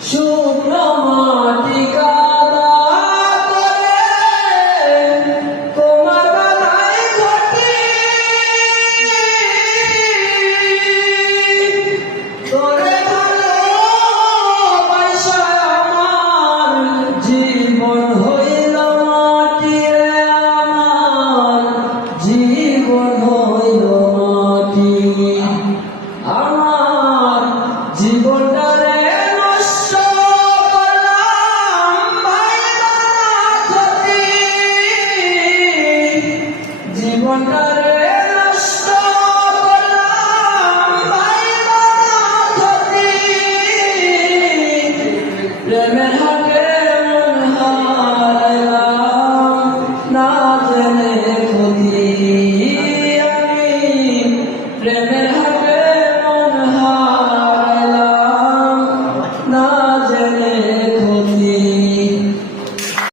শুকনো মাটি কাদা করে তোমার গলায় ঘটি তোরে ভালোবাসা আমার জীবন হইল মাটি রে আমার জীবন হইল মাটি আমার জীবনটারে নষ্ট করলাম ভাইবা ক্ষতি জীবনটারে নষ্ট করলাম ভাইবা ক্ষতি প্রেমের হাত